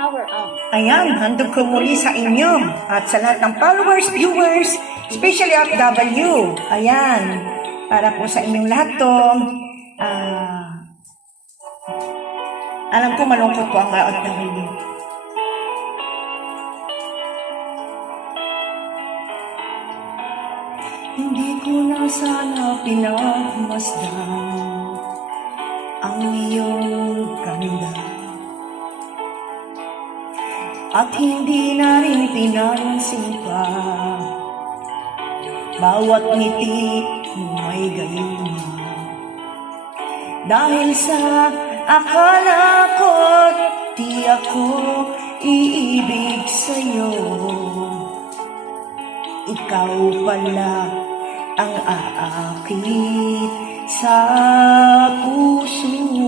Power up. Ayan, handog ko muli sa inyo at sa lahat ng followers, viewers, especially FW. Ayan, para po sa inyong lahat to. Alam ko malungkot po ang FW. Hindi ko na sana pinagmasdan ang iyong ganda. At hindi na rin pinansin pa bawat ngiti mo may gayuma. Dahil sa akala ko di ako iibig sa'yo, ikaw pala ang aakit sa puso.